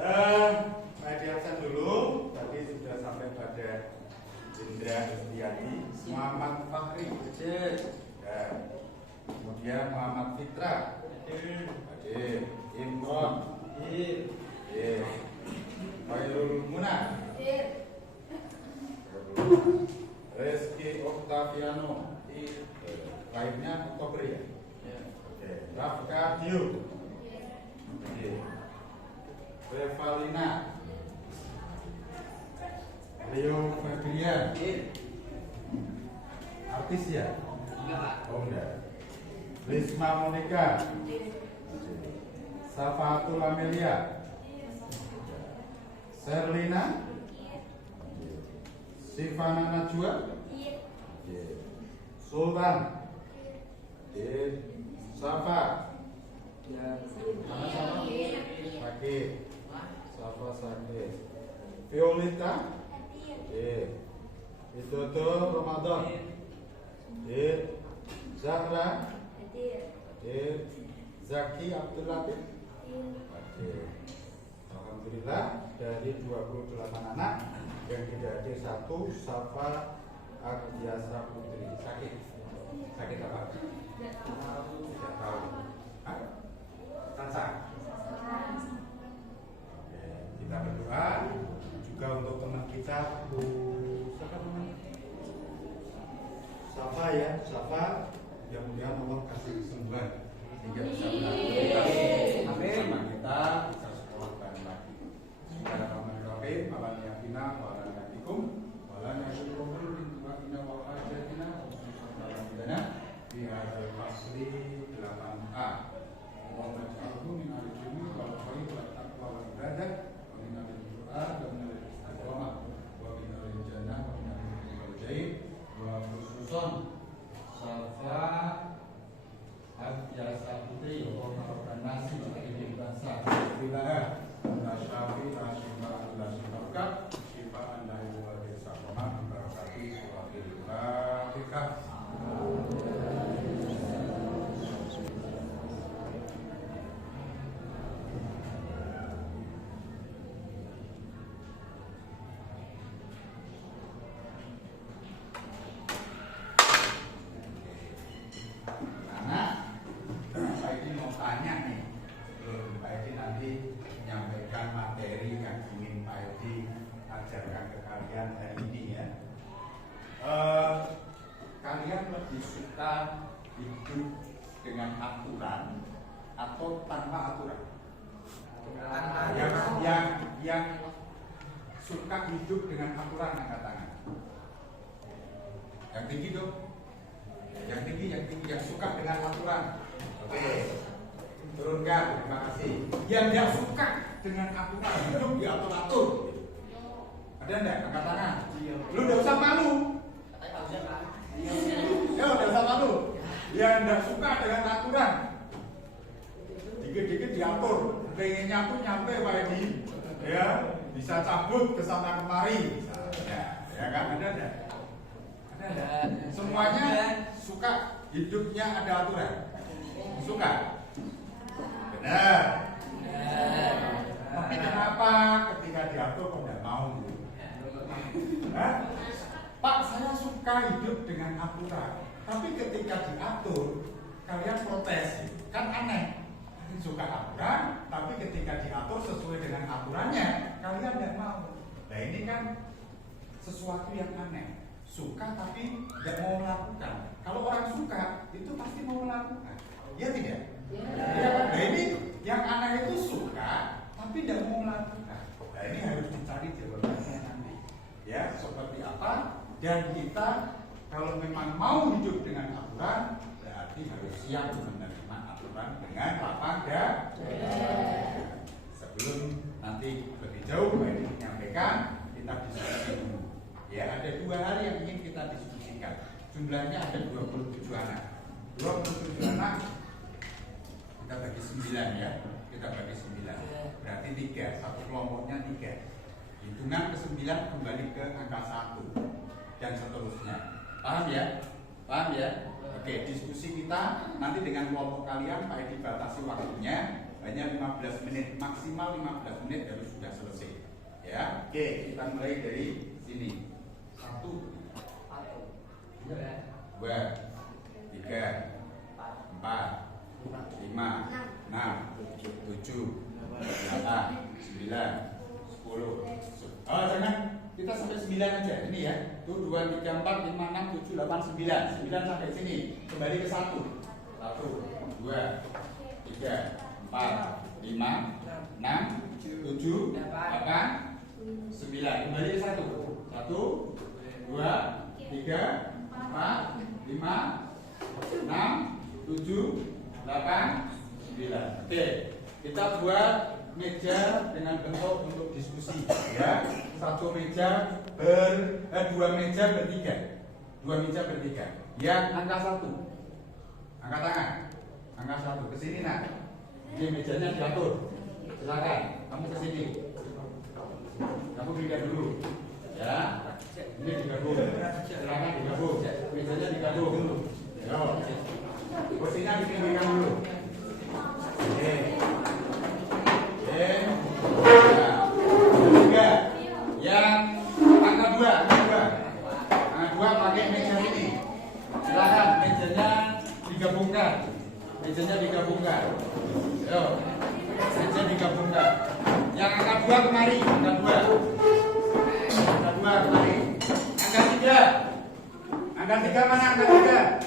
Di absen dulu. Tadi sudah sampai pada Indra Setiadi, Muhammad Fakri, ya. Kemudian Muhammad Fitra, hadir. Imron, Khairul Munah, Rizky Octaviano, lainnya Oktober ya. Rafka Dio, Revalina, Leo Febrian, artis ya? Oh enggak. Risma Monika, Safatul Amelia, Serlina, Sifana Najwa, Sultan, Safa, mana Safa? Sakit, Safa sakit. Violeta, Widodo Ramadan, Zahra, Zaki Abdul Latif. Alhamdulillah dari 28 anak yang tidak hadir satu, Safa Ardiasa Putri. Sakit apa? Tidak tahu. Cacat. Oke, kita berdoa juga untuk teman kita Bu siapa namanya? Safa ya, Safa. Mudah-mudahan Allah kasih kesembuhan sehingga bisa beraktivitas bersama kita, bisa sekolah bareng lagi. Bismillahirrahmanirrahim. Alhamdulillah wa'alaikum bihadzal fasli 8A. Allahumma ij'alhu min al-ilmi wal khairi wat taqwa wal ibadah wa min al-du'a wa min al-istiqamah wa min al-jannah wa min al-jain wa khususan Safa Ardiasa Putri wa Rabban nasi wa ibn bangsa billahi la syafi la syifa la syifa syifa anda wa bisaqama barakati suratul Fatihah. Kalian lebih suka hidup dengan aturan atau tanpa aturan? Yang suka hidup dengan aturan angkat tangan. Yang tinggi dong. Yang tinggi yang suka dengan aturan. Oke. Turunkan, terima kasih. Yang tidak suka dengan aturan, hidup diatur-atur. Ada enggak? Angkat tangan. Lu enggak usah malu. Ya udah sama lu. Yang enggak suka dengan aturan, dikit-dikit diatur, pengennya tuh nyampe Pak Edi, ya bisa cabut ke sana kemari, ya kan? Ada enggak? Ada. Semuanya suka hidupnya ada aturan. Suka? Benar. Tapi kenapa ketika diatur kok enggak mau? Hah? Pak, saya suka hidup dengan aturan, tapi ketika diatur, kalian protes, kan aneh. Suka aturan, tapi ketika diatur sesuai dengan aturannya, kalian tidak mau. Nah ini kan sesuatu yang aneh. Suka tapi tidak mau melakukan. Kalau orang suka, itu pasti mau melakukan. Ya tidak? Ya. Nah ini yang aneh itu suka, tapi tidak mau melakukan. Nah ini harus dicari jawabannya nanti. Ya, seperti apa? Dan kita kalau memang mau hidup dengan aturan, berarti harus siap menerima aturan dengan lapang dada. Sebelum nanti lebih jauh ini menyampaikan, kita diskusi dulu. Ya, ada 2 hal yang ingin kita diskusikan. Jumlahnya ada 27 anak. 27 anak kita bagi 9 ya. Kita bagi 9. Berarti 3, satu kelompoknya 3. Hitungan ke-9 kembali ke angka 1. Dan seterusnya. Paham ya? Paham ya? Oke, diskusi kita nanti dengan kelompok kalian Pak Edi batasi waktunya hanya 15 menit, maksimal 15 menit harus sudah selesai. Ya, oke, kita mulai dari sini. 1, 2, 3, 4, 5, 6, 7, 8, 9, 10. Oh, jangan, kita sampai 9 aja. Ini ya. Tuh 2, 3, 4, 5, 6, 7, 8, 9. 9 sampai sini. Kembali ke 1. 1, 2, 3, 4, 5, 6, 7, 8, 9. Kembali ke 1. 1, 2, 3, 4, 5, 6, 7, 8, 9. Oke, kita buat meja dengan bentuk untuk diskusi, ya. Satu meja dua meja bertiga. Dua meja bertiga. Yang angka 1. Angkat tangan. Angka 1 ke sini, nak. Ini mejanya diatur. Silakan, kamu ke sini. Kamu pindah dulu. Ya. Ini digabung. Silakan digabung. Mejanya digabung. Yo. Kursinya dipinggirkan dulu. Oke. Oke. Ya. Tiga. Yang angka 2, angka 2 pakai meja ini. Silakan mejanya digabungkan. Mejanya digabungkan. Yo. Meja digabungkan. Yang angka 2 kemari, angka 2. Angka 2 kemari. Angka 3. Angka 3 mana angka 3?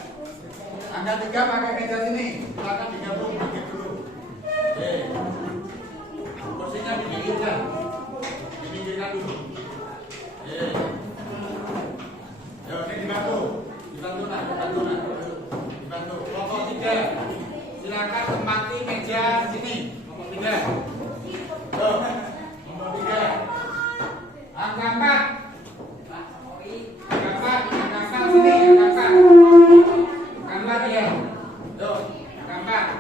Angka 3 pakai meja sini. Silakan digabung dikit dulu. Oke. Kursinya dipinggirkan. Dipinggirkan dulu. Oke. Yo, ini dibantu. Dibantu nak, dibantu nak. Dibantu. Kelompok 3. Silakan tempati meja sini. Kelompok 3. Yo. Kelompok 3. Angka 4. Angka 4 sini, angka 4. Angka 4 ya. Yo, angka 4.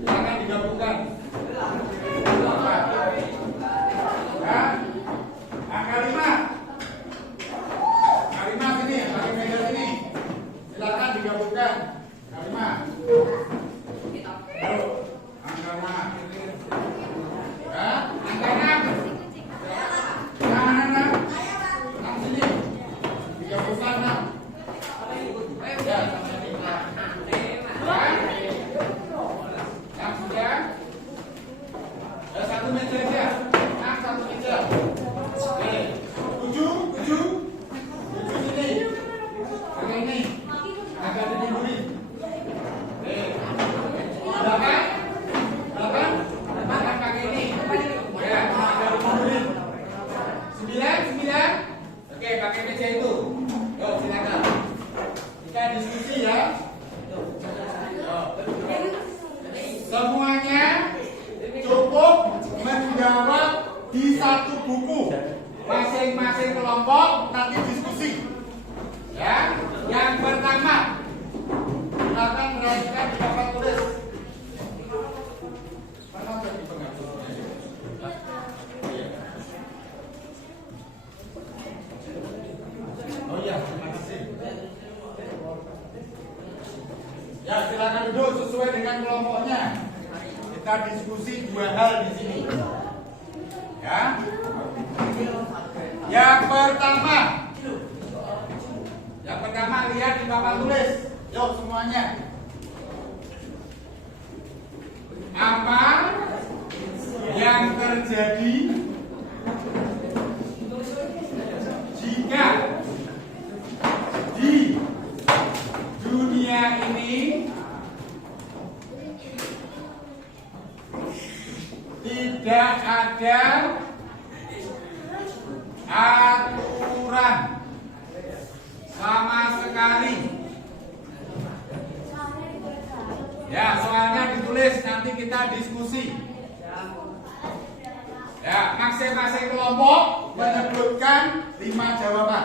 Silakan digabungkan. Ya. Angka 5. Angka 5 sini, pakai meja sini. Silakan digabungkan. Angka 5. Yo, angka 6. Ya, angka 6. Mana 6? 6 sini. Digabungkan 6. Ya, sama ini. Yang sudah. Ya, satu meja aja. Nah, satu meja. Oke. 7 sini. Pakai ini. Agak dibunyi. Oke. 8 pakai ini. Ya, agak dibunyi. 9. Oke, pakai meja itu. Yuk, silakan. Kita diskusi ya. Semuanya cukup menjawab di satu buku. Masing-masing kelompok nanti diskusi. Ya, yang pertama, silakan perhatikan di papan tulis. Mana tadi pengaturnya? Oh iya, terima kasih. Ya, silakan duduk sesuai dengan kelompoknya. Kita diskusi 2 hal di sini. Ya. Yang pertama lihat di papan tulis. Yuk semuanya. Apa yang terjadi jika di dunia ini tidak ada aturan sama sekali? Ya, soalnya ditulis, nanti kita diskusi. Ya, masing-masing kelompok menyebutkan 5 jawaban.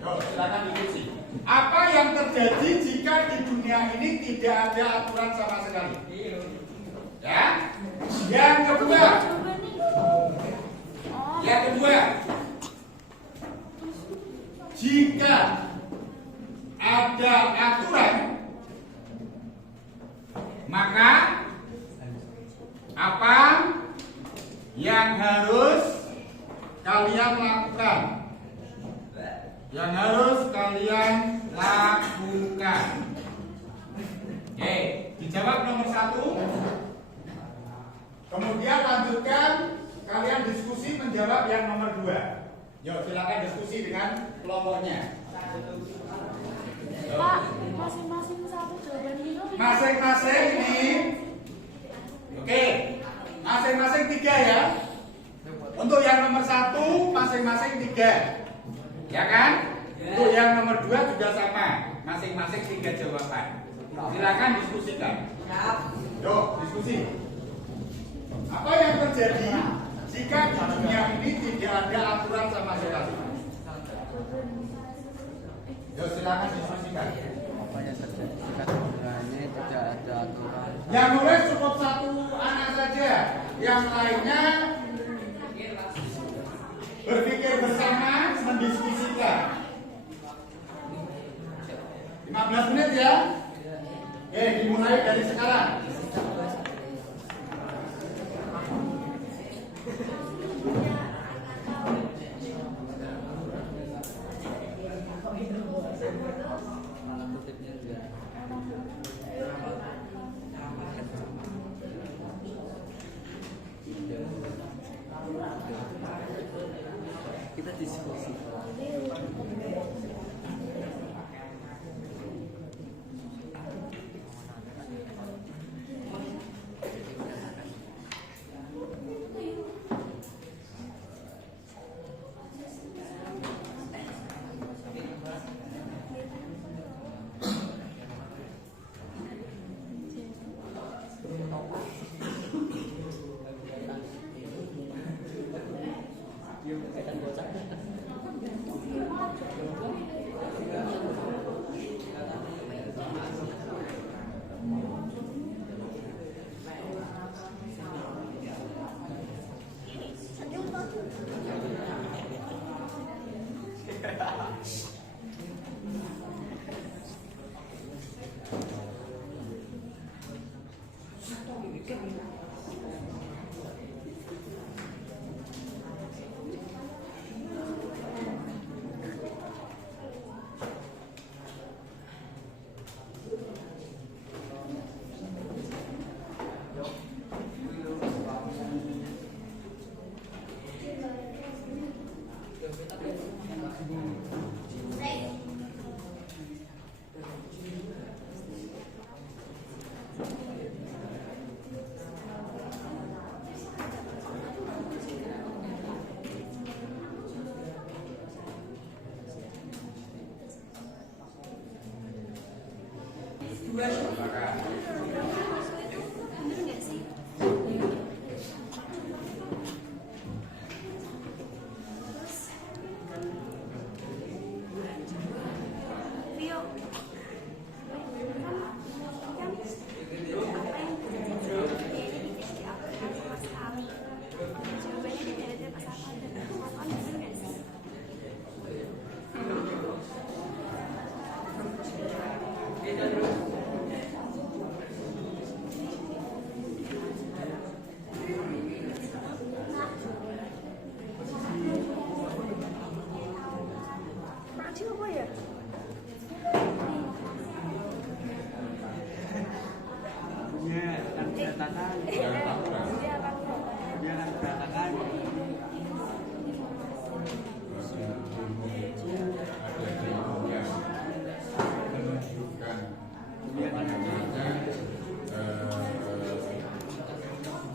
Yuk, silakan diskusi. Apa yang terjadi jika di dunia ini tidak ada aturan sama sekali? Ya. Yang kedua, jika ada aturan, maka Apa yang harus kalian lakukan? Yang harus kalian lakukan. Oke, dijawab nomor 1. Kemudian lanjutkan, kalian diskusi menjawab yang nomor 2. Yuk, silakan diskusi dengan kelompoknya. Pak, masing-masing satu jawaban itu. Masing-masing ini. Oke, masing-masing 3 ya. Untuk yang nomor 1 masing-masing 3, ya kan? Untuk yang nomor 2 juga sama, masing-masing 3 jawaban. Silakan diskusikan. Yuk, diskusi. Apa yang terjadi jika di dunia ini tidak ada aturan sama sekali? Yuk, silakan diskusikan. Apa yang terjadi jika di dunia ini tidak ada aturan? Yang nulis cukup 1 anak saja, yang lainnya berpikir bersama, mendiskusikan. 15 menit ya. Oke, dimulai dari sekarang. Mana kutipnya juga? Kita diskusi.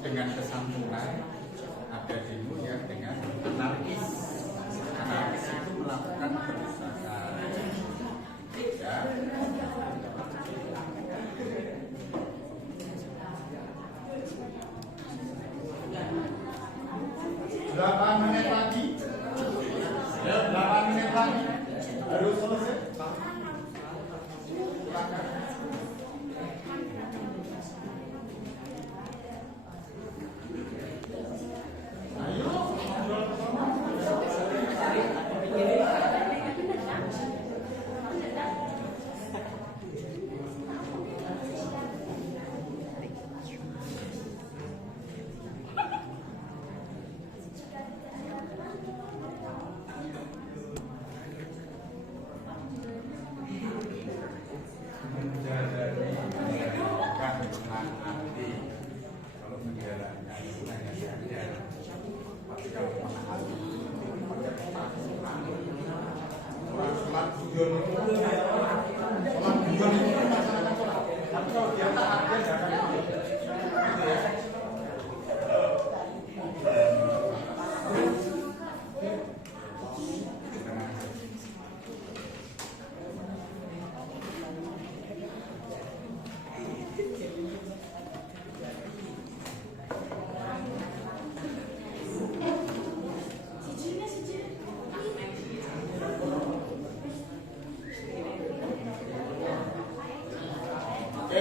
Dengan kesantunan ada demo yang dengan anarkis. Anarkis itu melakukan perusahaan. Ya. 8 menit lagi. Ya, 8 menit lagi. Harus selesai. Silakan.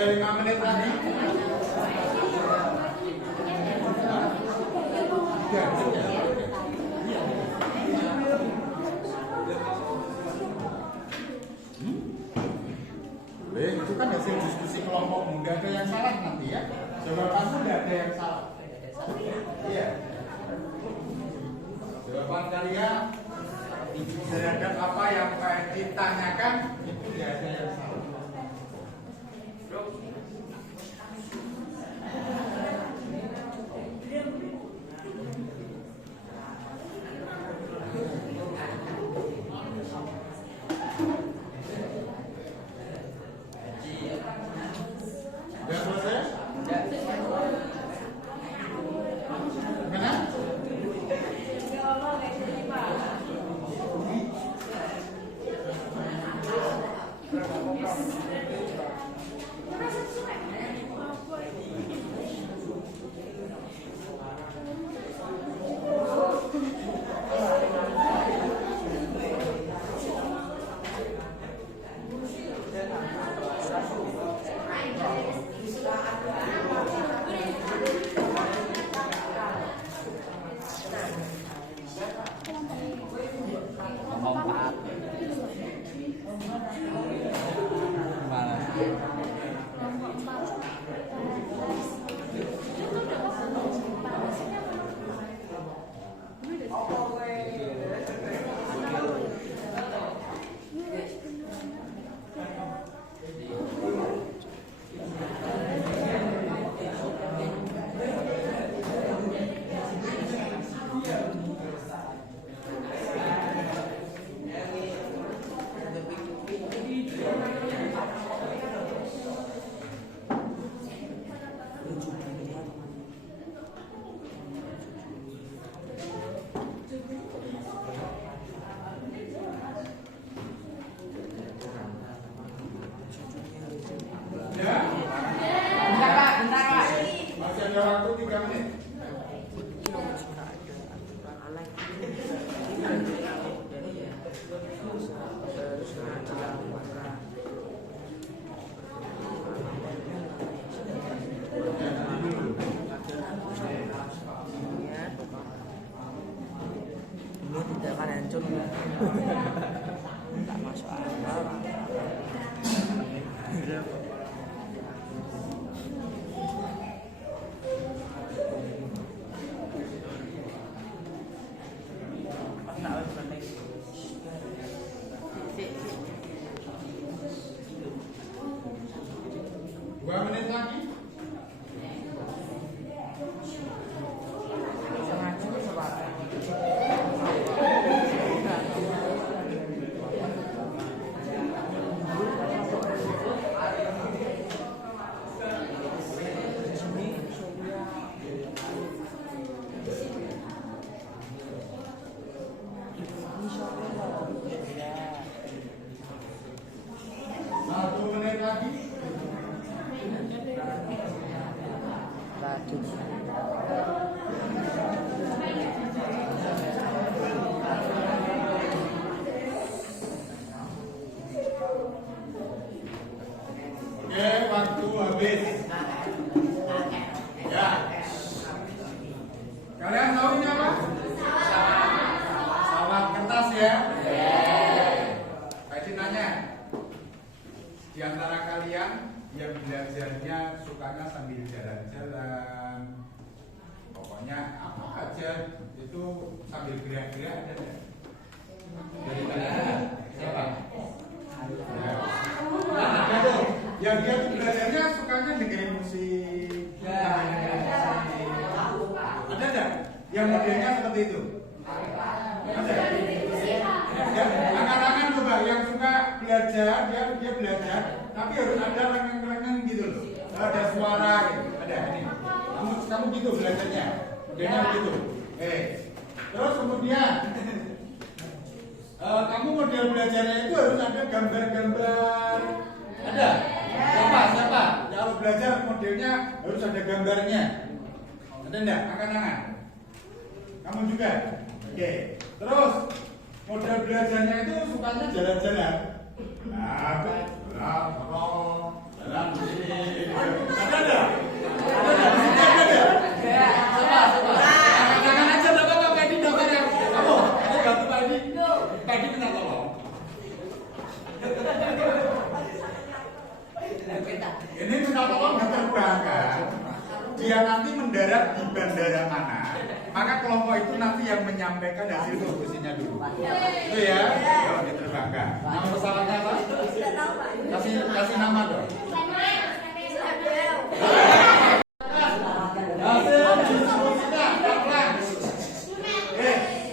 5 menit lagi. Itu kan hasil diskusi kelompok, nggak ada yang salah nanti ya. Jawabannya nggak ada yang salah. Iya. Jawaban kalian terhadap apa yang ditanyakan itu nggak ada yang salah. Sudah selesai? Gimana? Lompat. Mana? Masih ada waktu 3 menit. Ini tidak akan hancur. Tak masuk akal. Dua menit lagi. Satu menit lagi. Lanjut. Oke, waktu habis. Ya. Kalian tahu ini apa? Sawat kertas ya. Saya nanya. Di antara kalian yang belajarnya sukanya sambil jalan-jalan, pokoknya apa aja itu sambil gerak-gerak ada nggak? Dari kalian siapa? Ya. Nah, ada tuh. Yang dia tuh belajarnya sukanya dengerin musik. Ada nggak? Yang modelnya seperti itu? Ada. Ya, anak-anak coba yang suka belajar, dia belajar, tapi harus ada rengeng-rengeng gitu loh. Ada suara gitu. Ada ini. Kamu gitu belajarnya. Modelnya begitu. Terus kemudian kamu model belajarnya itu harus ada gambar-gambar. Ada? Siapa? Kalau belajar modelnya harus ada gambarnya. Ada enggak? Angkat-angkat. Kamu juga? Oke. Terus model belajarnya itu sukanya jalan-jalan. Nah, Jalan sini. Ada? Jangan aja Bapak Pak Edi dapat yang kamu. Ini bantu Pak Edi. Pak Edi minta tolong. Ini minta tolong diterbangkan. Dia nanti mendarat di bandara mana? Maka kelompok itu nanti yang menyampaikan hasil diskusinya dulu. Itu ya, kalau diterbangkan. Nama pesawatnya apa? Kasih nama dong. Hasil diskusinya, pelan-pelan.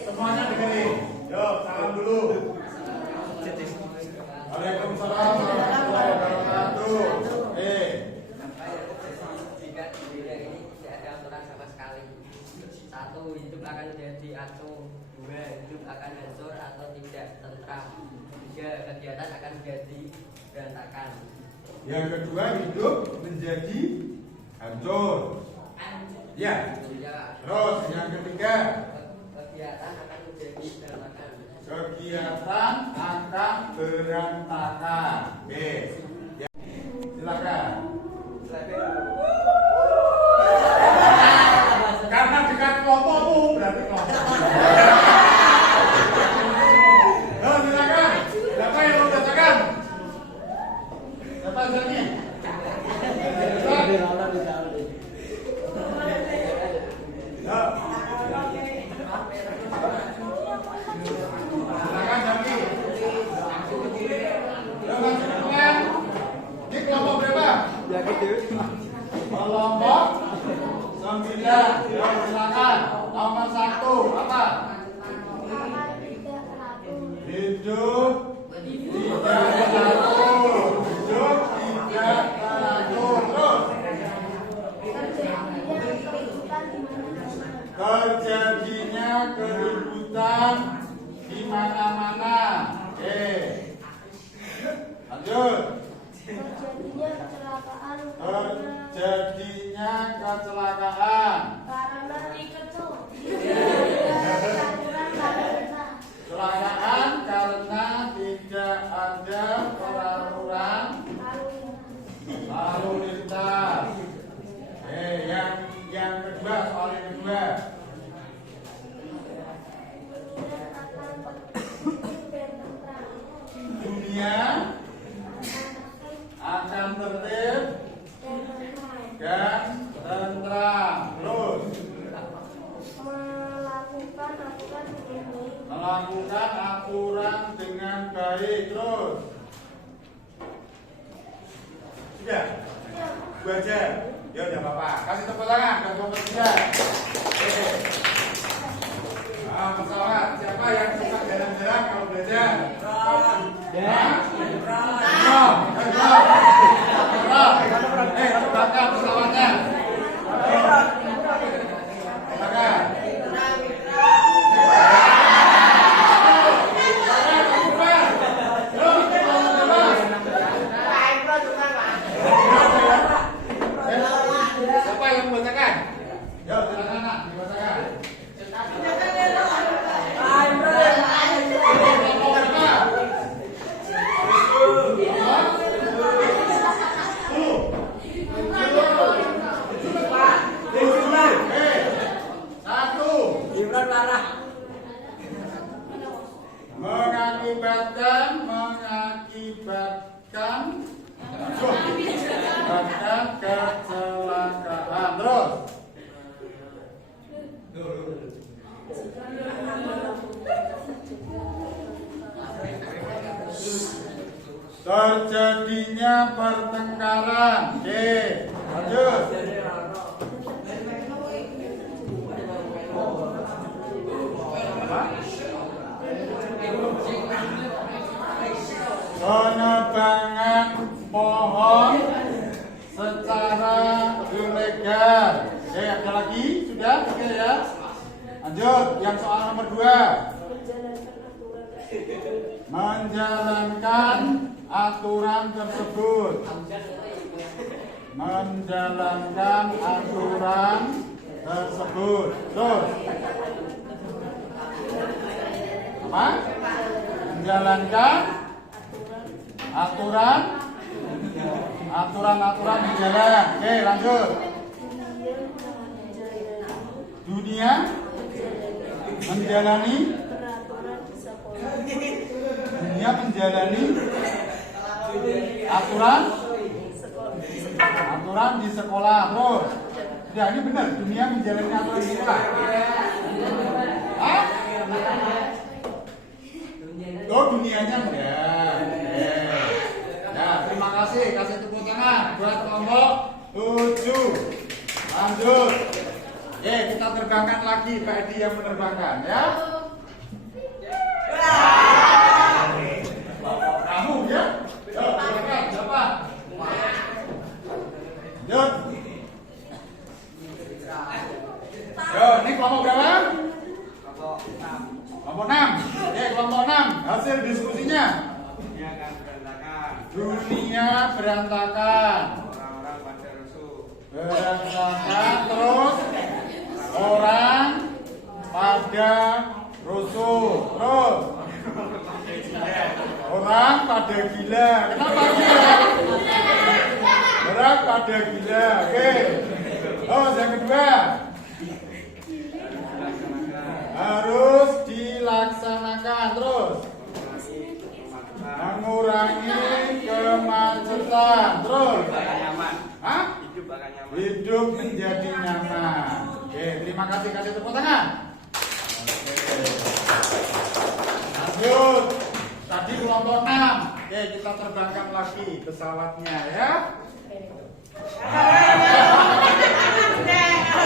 Semuanya dengerin. Yuk, salam dulu. Waalaikumsalam warahmatullahi wabarakatuh. Jika di dunia ini tidak ada aturan sama sekali. 1. Hidup akan menjadi atur. 2. Hidup akan hancur atau tidak tentram. 3. Kegiatan akan menjadi berantakan. Yang kedua, hidup menjadi hancur. Ya. Terus yang ketiga, Kegiatan akan menjadi berantakan. kegiatan akan berantakan. Oke. Ya. Silakan. Karena dekat kelompokmu berarti kelompok. Nah, silakan. Siapa yang mau bacakan? Siapa asalnya? Silakan Jaki. Ini kelompok berapa? Kelompok 9. Ya, silakan. Nomor 1 apa? Hidup tidak teratur. Hidup tidak teratur. Terus terjadinya keributan di mana-mana. Oke. Lanjut. Terjadinya kecelakaan. Kecelakaan karena tidak ada peraturan lalu lintas. Yang kedua, soal yang kedua. Dunia akan tertib dan tentram. Terus melakukan aturan dengan baik. Terus sudah dua aja. Ya udah apa-apa. Kasih tepuk tangan dan kelompok 3. Pesawat. Siapa yang suka jalan-jalan kalau belajar? Terbangkan pesawatnya. Silakan. Siapa yang membacakan? Yuk, silakan anak, dibacakan. Mengakibatkan kecelakaan. Terus terjadinya pertengkaran. Oke, lanjut. Penebangan pohon secara ilegal. Oke, ada lagi? Sudah? Oke ya. Lanjut, yang soal nomor 2. Menjalankan aturan tersebut. Menjalankan aturan tersebut. Terus apa? Menjalankan aturan Aturan-aturan di jalan. Oke, lanjut. Dunia menjalani aturan di sekolah. Terus, ya ini benar. Dunia menjalani aturan di sekolah. Hah? Oh, dunianya enggak. Ya, terima kasih. Kasih tepuk tangan buat kelompok 7. Lanjut. Kita terbangkan lagi Pak Edi yang menerbangkan ya. Kamu ya? Yo, silakan, siapa? Lanjut. Yo, ini kelompok berapa? Kelompok 6. Kelompok 6. Hasil diskusinya. Dunia berantakan. Orang-orang pada rusuh. Berantakan terus. Orang pada rusuh. Terus. Orang pada gila. Kenapa gila? Orang pada gila. Oke. Oh, yang kedua. Harus dilaksanakan. Terus. Mengurangi kemacetan. Terus. Nyaman. Hah? Hidup akan nyaman. Hidup menjadi nyaman. Oke, terima kasih. Kasih tepuk tangan. Lanjut. Tadi kelompok 6. Oke, kita terbangkan lagi pesawatnya ya.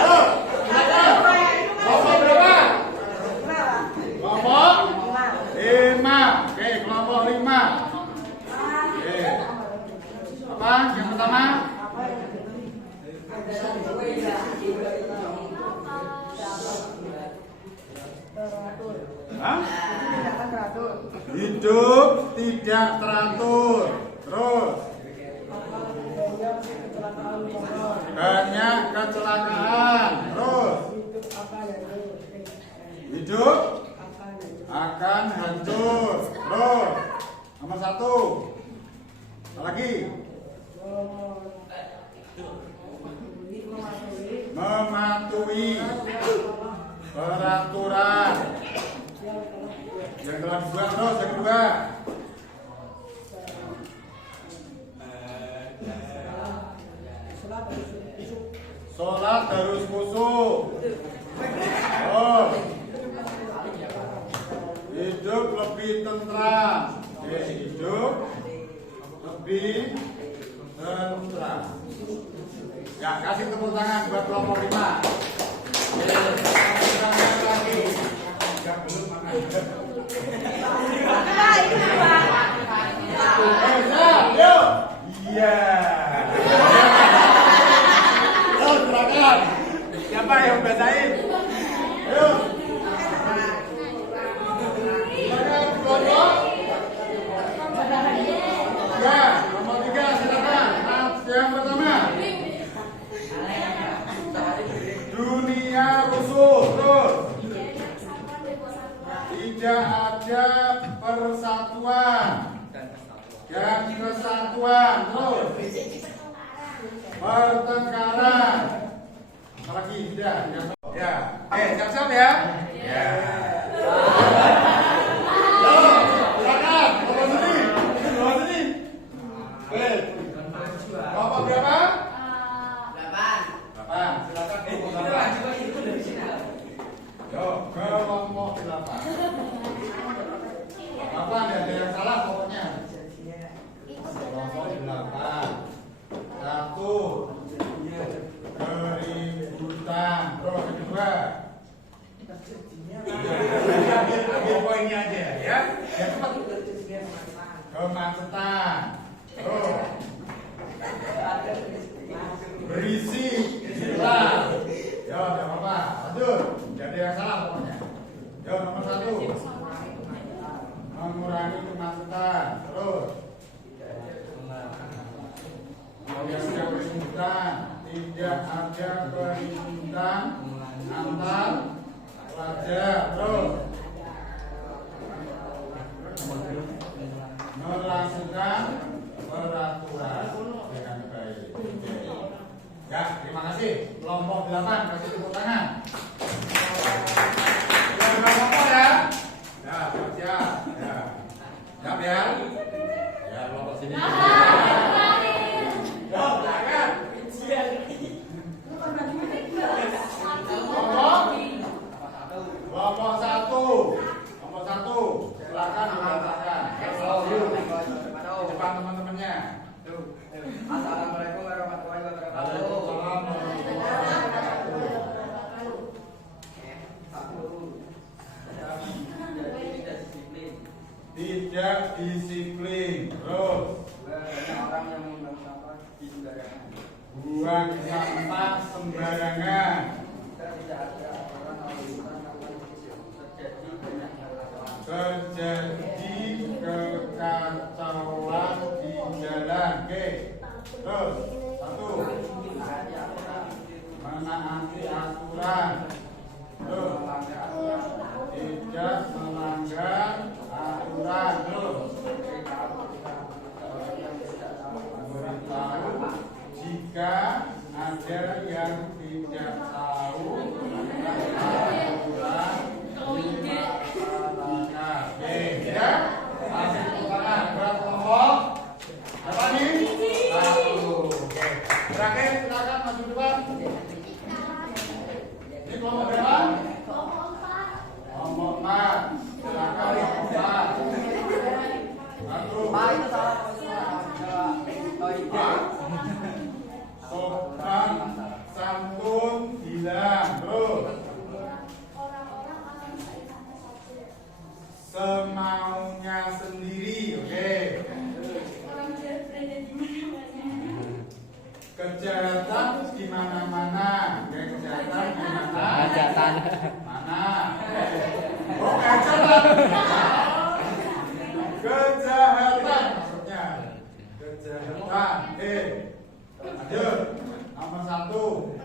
Oh, kelompok berapa? Kelompok 5. Oke, kelompok 5. Oke. Apa? Yang pertama? Hah? Hidup tidak teratur. Terus banyak kecelakaan. Terus hidup akan hancur. Terus nomor 1. Apa lagi? Mematuhi peraturan. Yang telah dibuat. Terus yang kedua. Sholat harus khusyuk. Oh. Hidup lebih tentram. Hidup lebih tentram. Ya, kasih tepuk tangan buat kelompok 5. Tepuk tangan lagi. Ya, belum mana. Yuk. Iya. Yuk, silakan. Siapa yang bacain? Yuk. Silakan, kelompok. Ya, nomor 3 silakan. Yang pertama. Dunia rusuh. Terus. Tidak ada persatuan dan kesatuan. Terus pertengkaran. Apalagi tidak. Ya. Siap-siap ya. Ya. Silakan. Kelompok sini. Kelompok sini. Kelompok berapa? 8. Silakan kelompok 8. Yo, kelompok 8. Apa ada yang salah pokoknya? Kelompok 8. 1. Keributan. Terus kedua. Ambil poinnya aja ya. Yang cepat. Kemacetan. Terus. Berisi. Jelas. Yo, tidak apa-apa. Lanjut. Jadi yang salah pokoknya. Yo, nomor 1. Mengurangi kemacetan. Terus. Tidak keributan. Tidak ada keributan antar pelajar. Terus. Melakukan peraturan. disiplin. Terus banyak orang yang membuang sampah di sembarangan. buang sampah sembarangan. Jika tidak ada aturan lalu lintas akan terjadi banyak hal Terjadi kekacauan di jalan. Oke. Terus satu, menaati aturan. Terus tidak melanggar aturan. Terus memberitahu jika ada yang tidak tahu aturan dilaksanakan. Oke, ya. Masih tangan berat kelompok. Apa nih? Satu. Oke. Terakhir silakan maju depan. Ini kelompok berapa? Kelompok 4. Silakan kelompok 4. Satu. Pak itu salah Pak. Sopan santun bilang. Terus semaunya sendiri. Oke. Kejahatan di mana-mana. Kejahatan di mana? Hajatan. Mana? Oh, kejahatan. Kejahatan maksudnya. Kejahatan. Lanjut. Nomor 1.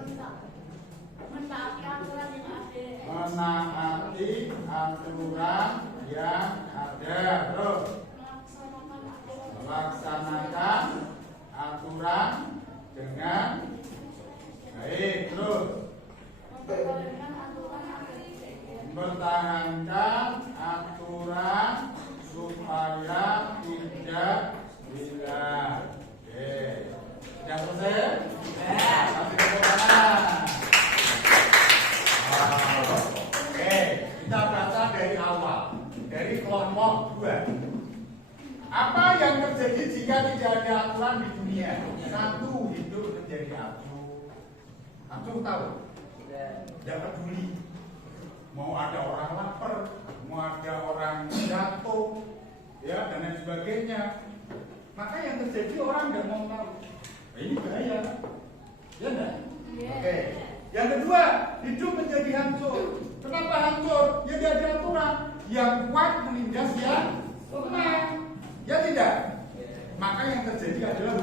Menaati aturan yang ada. Terus melaksanakan aturan dengan baik. Terus mempertahankan aturan supaya tidak hilang. Oke, sudah selesai? Kasih tepuk tangan. Oke, kita baca dari awal, dari kelompok 2. Apa yang terjadi jika tidak ada aturan di dunia? 1, hidup menjadi acuh. Acuh tahu? Tidak peduli. Mau ada orang lapar, mau ada orang jatuh, ya dan lain sebagainya. Maka yang terjadi orang nggak mau tahu. Nah, ini bahaya, ya enggak? Oke. Yang kedua, hidup menjadi hancur. Kenapa hancur? Ya tidak ada aturan. Yang kuat menindas yang lemah. Ya tidak? Maka yang terjadi adalah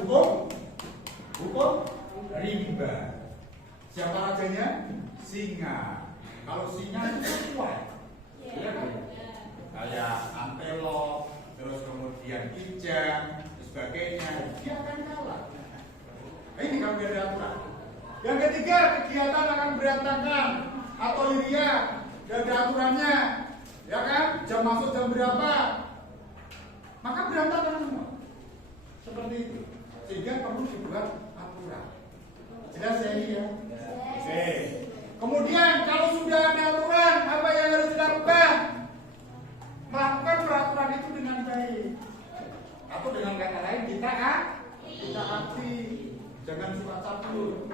hukum rimba. Siapa rajanya? Singa. Kalau singa itu kuat, ya kan? Kayak antelop, terus kemudian kijang, dan sebagainya, dia akan kalah. Nah, ini kalau tidak ada aturan. Yang ketiga, kegiatan akan berantakan atau iria, tidak ada aturannya, ya kan? Jam masuk jam berapa? Maka berantakan semua. Seperti itu. Sehingga perlu dibuat aturan. Jelas ya ini ya? Oke. Kemudian kalau sudah ada aturan, apa yang harus dilakukan? Melakukan peraturan itu dengan baik. Atau dengan kata lain kita hati. Jangan suka cabul.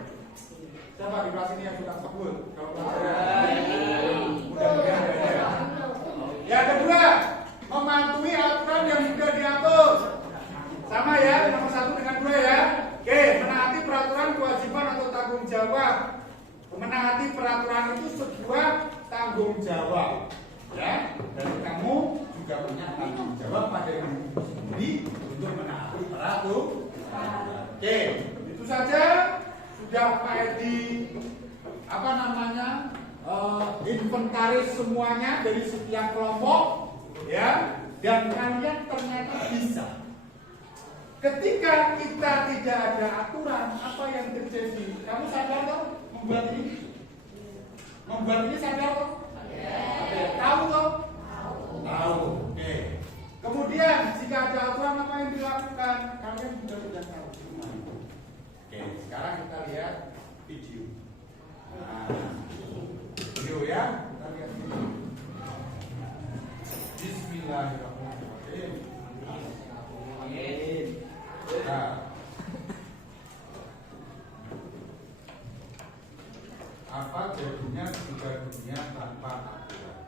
Siapa di kelas ini yang suka cabul? Kalau mudah-mudahan ada. Yang kedua, mematuhi aturan yang sudah diatur. Sama ya, nomor 1 dengan 2 ya. Oke, menaati peraturan kewajiban atau tanggung jawab. Menaati peraturan itu sebuah tanggung jawab, ya. Dan kamu juga punya tanggung jawab pada diri sendiri untuk menaati peraturan. Oke, itu saja. Sudah Pak Edi inventaris semuanya dari sekian kelompok, ya. Dan kalian ternyata bisa. Ketika kita tidak ada aturan, apa yang terjadi? Kamu sadar toh membuat ini? Membuat ini sadar toh? Tahu toh? Tahu. Oke. Kemudian jika ada aturan apa yang dilakukan? Kalian sudah tahu semua. Oke. Sekarang kita lihat video. Nah, video ya. Kita lihat video. Bismillahirrahmanirrahim. Nah, apa jadinya ketika dunia tanpa aturan?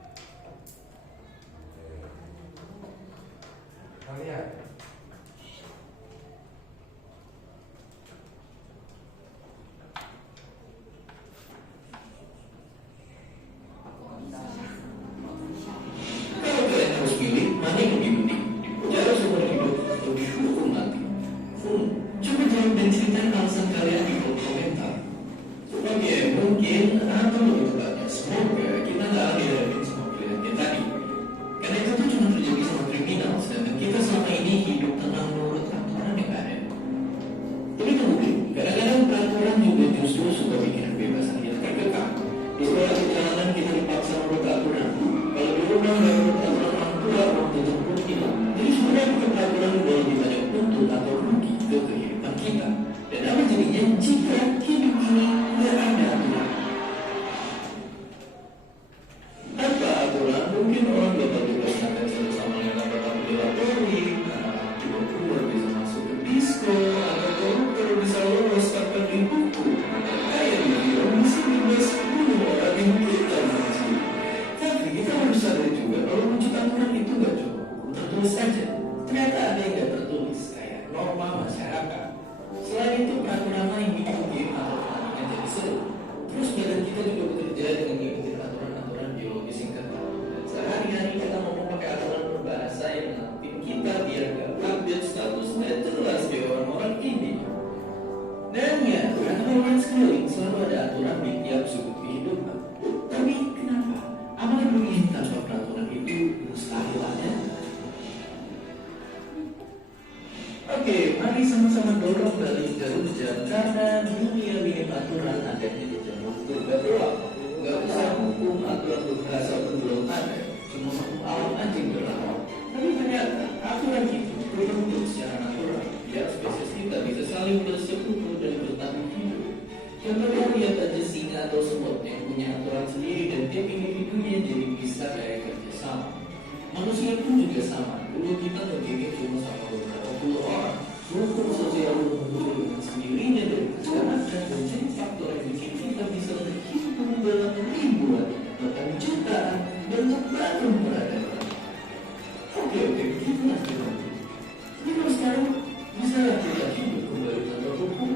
Kalian sama dorong balik ke rujak karena dunia minim aturan adanya di zaman berdoa. Gak usah hukum aturan berbahasa pun belum ada, cuma hukum alam anjing berlawan. Tapi ternyata aturan itu berbentuk secara natural biar spesies kita bisa saling bersekutu dan bertahan hidup. Contohnya lihat aja singa atau semut yang punya aturan sendiri dan tiap individunya jadi bisa kayak kerjasama. Manusia pun juga sama. Dulu kita berdiri cuma sama beberapa puluh orang. Hukum sosial muncul dengan sendirinya dan sekarang ada jadi faktor yang bikin kita bisa berhitung dalam ribuan, bahkan jutaan bentuk baru peradaban. Oke, begitulah dengan itu. Tapi kalau sekarang bisa kita hidup kembali tanpa hukum.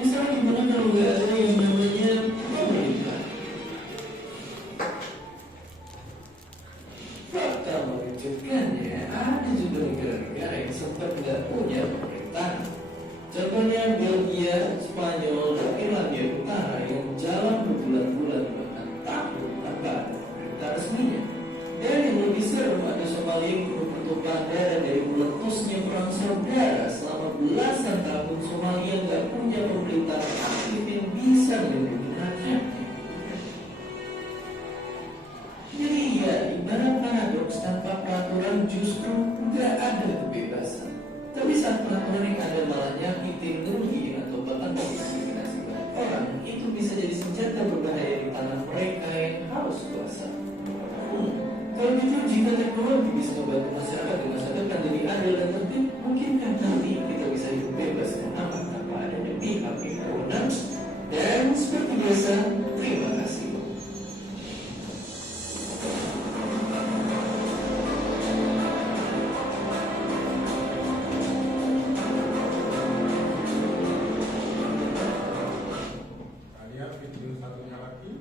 Misalnya gimana kalau nggak ada yang namanya pemerintah? Fakta mengejutkannya, ada juga negara-negara yang sempat nggak punya pemerintahan. Contohnya Belgia, Spanyol, dan Irlandia Utara yang jalan berbulan-bulan bahkan tahun tanpa ada pemerintah resminya. Dan yang lebih serem ada Somalia yang berpertumpahan darah dari meletusnya perang saudara selama belasan tahun. Somalia nggak punya pemerintah aktif yang bisa melindungi rakyatnya. Jadi ya, ibarat paradoks, tanpa peraturan justru nggak ada kebebasan. Tapi saat peraturan yang ada malah nyakitin, ngerugiin atau bahkan mendiskriminasi banyak orang, itu bisa jadi senjata berbahaya di tangan mereka yang harus kuasa. Kalau gitu, jika teknologi bisa membantu masyarakat di masa depan jadi adil dan tertib, mungkinkah nanti kita bisa hidup bebas dan aman tanpa adanya pihak yang berwenang? Dan seperti biasa, terima kasih. Kita lihat video satunya lagi.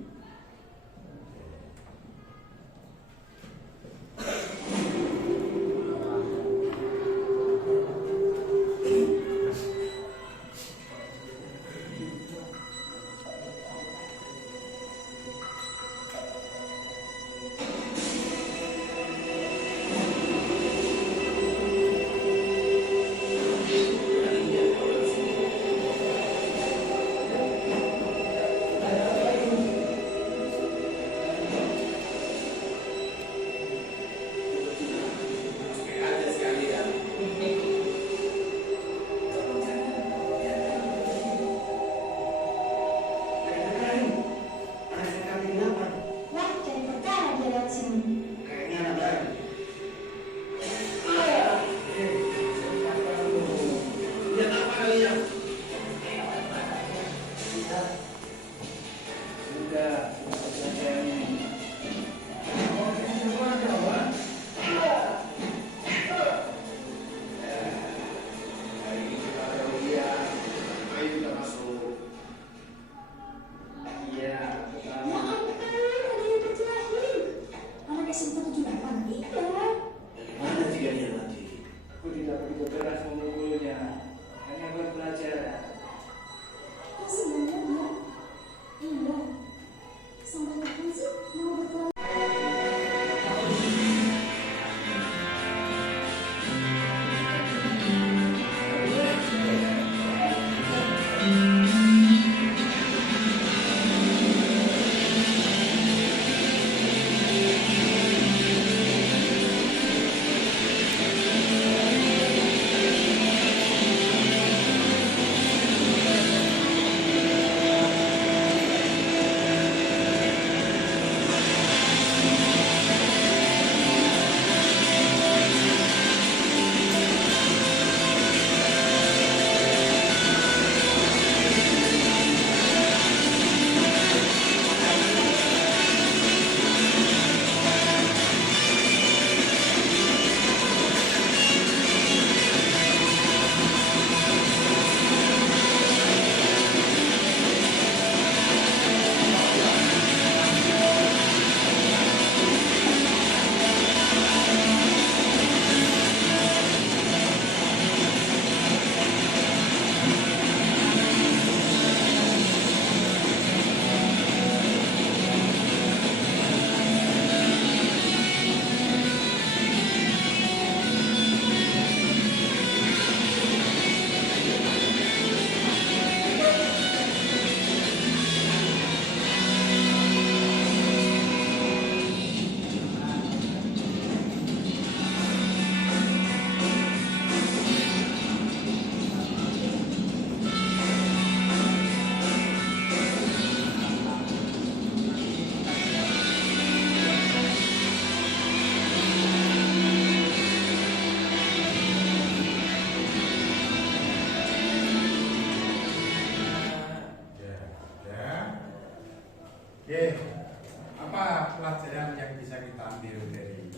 pelajaran yang bisa kita ambil dari